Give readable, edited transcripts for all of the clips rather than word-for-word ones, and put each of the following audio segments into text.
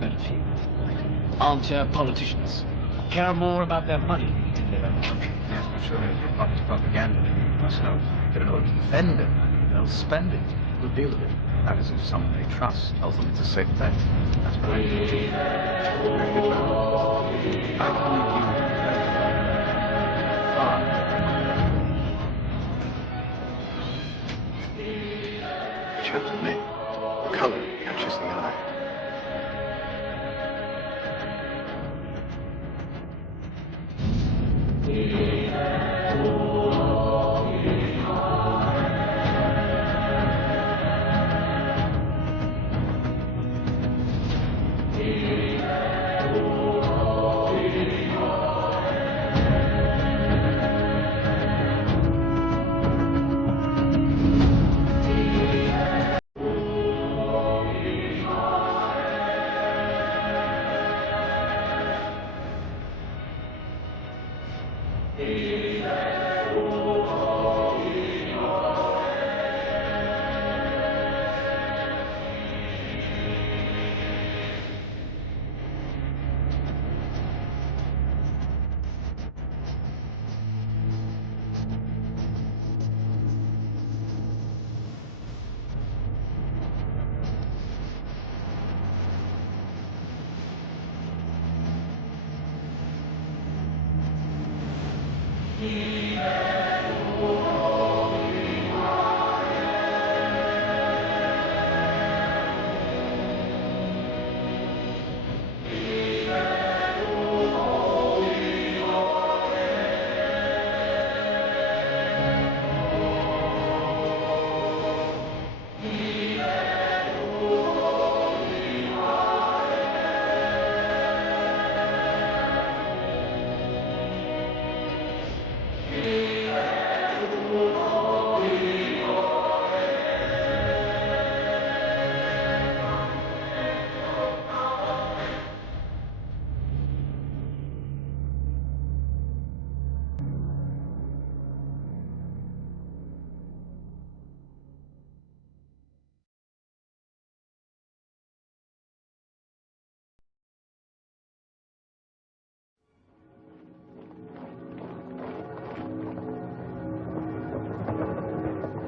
better for you. Armchair politicians care more about their money than their own country. Yes, but surely it's propaganda. You must know that in order to defend it, they'll spend it. We'll deal with it. That is, if someone they trust tells them it's a safe bet. That's what I do. I believe you choose me. Color catches the eye.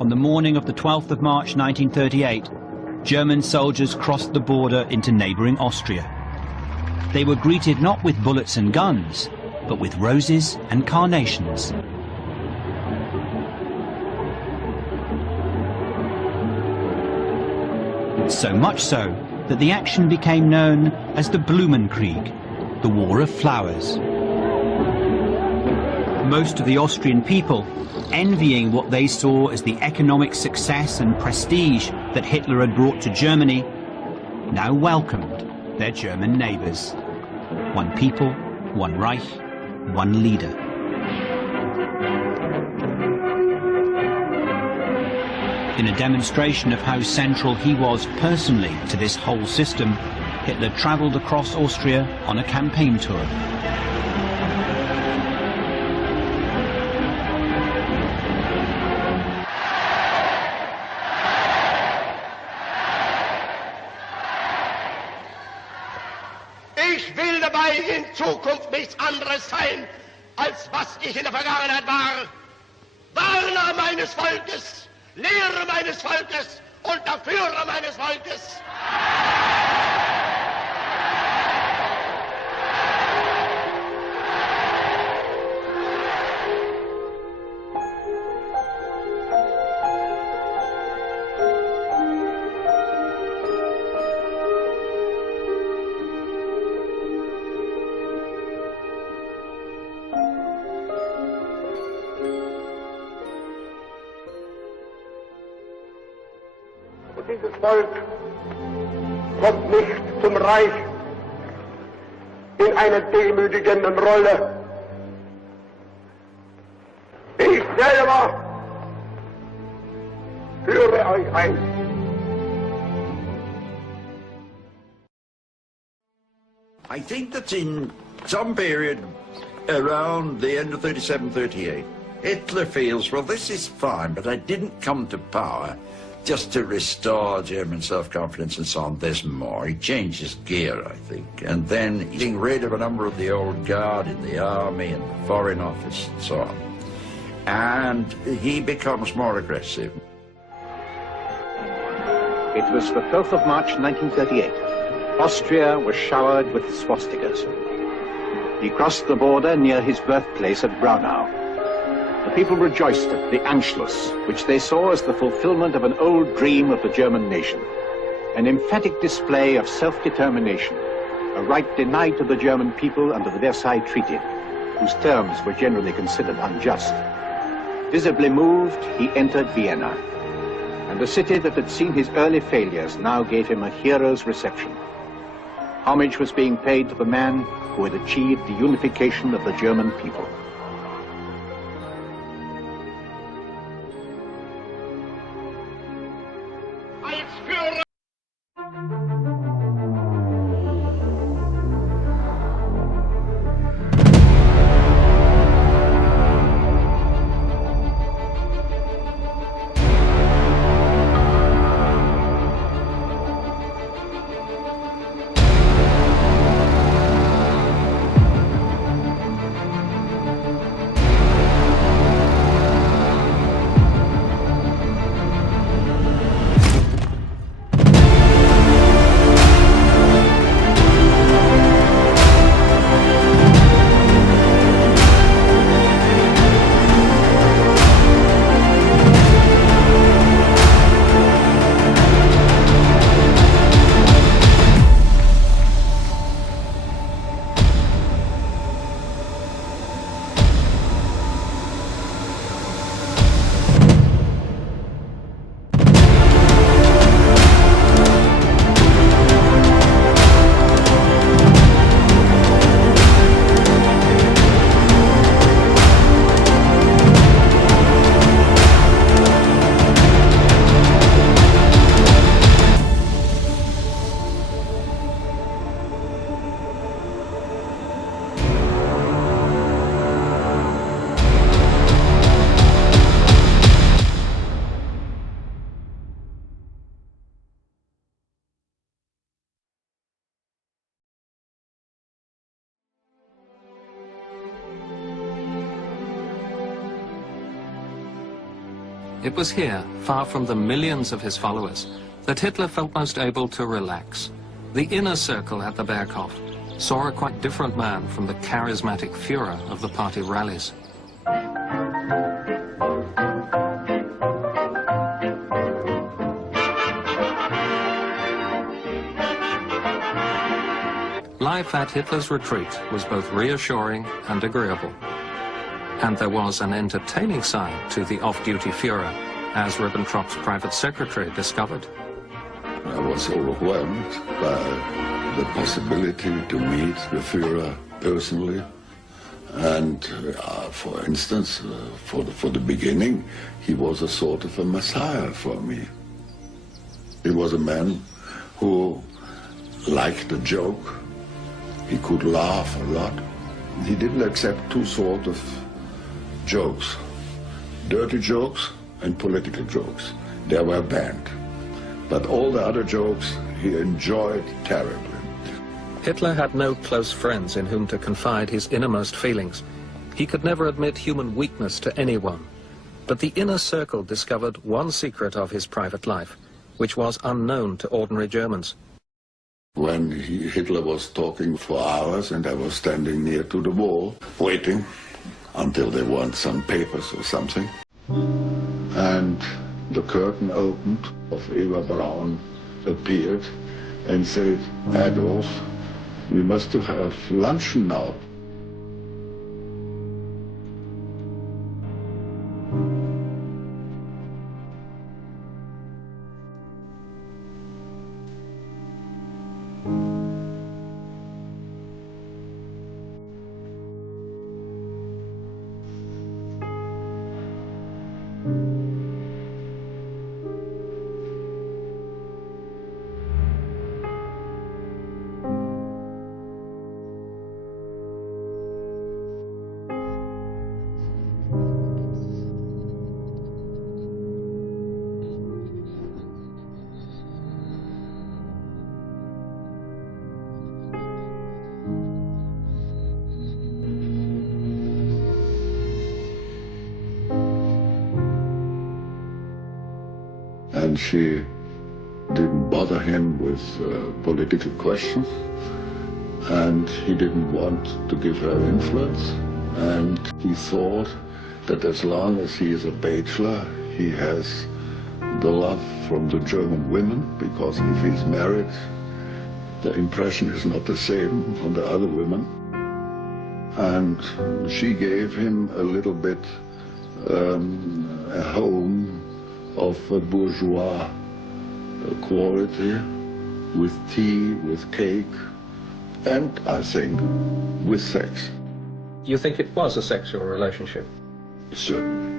On the morning of the 12th of March 1938, German soldiers crossed the border into neighbouring Austria. They were greeted not with bullets and guns, but with roses and carnations. So much so that the action became known as the Blumenkrieg, the War of Flowers. Most of the Austrian people, envying what they saw as the economic success and prestige that Hitler had brought to Germany, now welcomed their German neighbours. One people, one Reich, one leader. In a demonstration of how central he was personally to this whole system, Hitler travelled across Austria on a campaign tour. Ich will dabei in Zukunft nichts anderes sein, als was ich in der Vergangenheit war. Warner meines Volkes, Lehrer meines Volkes und der Führer meines Volkes. Dieses Volk kommt nicht zum Reich in einer demütigenden Rolle. Ich selber führe euch ein. I think that in some period around the end of 37, 38, Hitler feels, well, this is fine, but I didn't come to power just to restore German self-confidence and so on, there's more. He changes gear, I think. And then he's getting rid of a number of the old guard in the army and the foreign office and so on. And he becomes more aggressive. It was the 12th of March 1938. Austria was showered with swastikas. He crossed the border near his birthplace at Braunau. The people rejoiced at the Anschluss, which they saw as the fulfillment of an old dream of the German nation, an emphatic display of self-determination, a right denied to the German people under the Versailles Treaty, whose terms were generally considered unjust. Visibly moved, he entered Vienna, and the city that had seen his early failures now gave him a hero's reception. Homage was being paid to the man who had achieved the unification of the German people. It was here, far from the millions of his followers, that Hitler felt most able to relax. The inner circle at the Berghof saw a quite different man from the charismatic Führer of the party rallies. Life at Hitler's retreat was both reassuring and agreeable. And there was an entertaining side to the off-duty Führer, as Ribbentrop's private secretary discovered. I was overwhelmed by the possibility to meet the Führer personally. And for instance, for the beginning, he was a sort of a messiah for me. He was a man who liked a joke. He could laugh a lot. He didn't accept two sorts of jokes, dirty jokes and political jokes. They were banned. But all the other jokes he enjoyed terribly. Hitler had no close friends in whom to confide his innermost feelings. He could never admit human weakness to anyone. But the inner circle discovered one secret of his private life, which was unknown to ordinary Germans. When Hitler was talking for hours and I was standing near to the wall, waiting until they want some papers or something. And the curtain opened, of Eva Braun appeared and said, Adolf, we must have luncheon now. and she didn't bother him with political questions, and he didn't want to give her influence, and he thought that as long as he is a bachelor, he has the love from the German women, because if he's married, the impression is not the same on the other women. And she gave him a little bit a home of a bourgeois quality, with tea, with cake, and I think with sex. You think it was a sexual relationship? Certainly.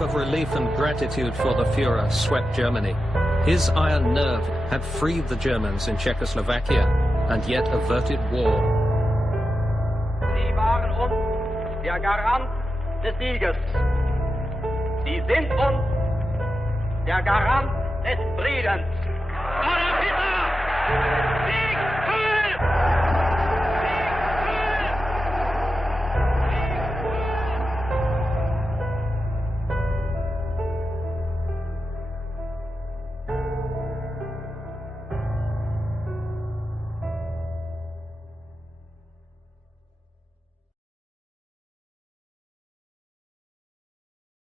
Of relief and gratitude for the Führer swept Germany. His iron nerve had freed the Germans in Czechoslovakia and yet averted war. Sie waren uns der Garant des Sieges. Sie sind uns der Garant des Friedens. Adolf Hitler!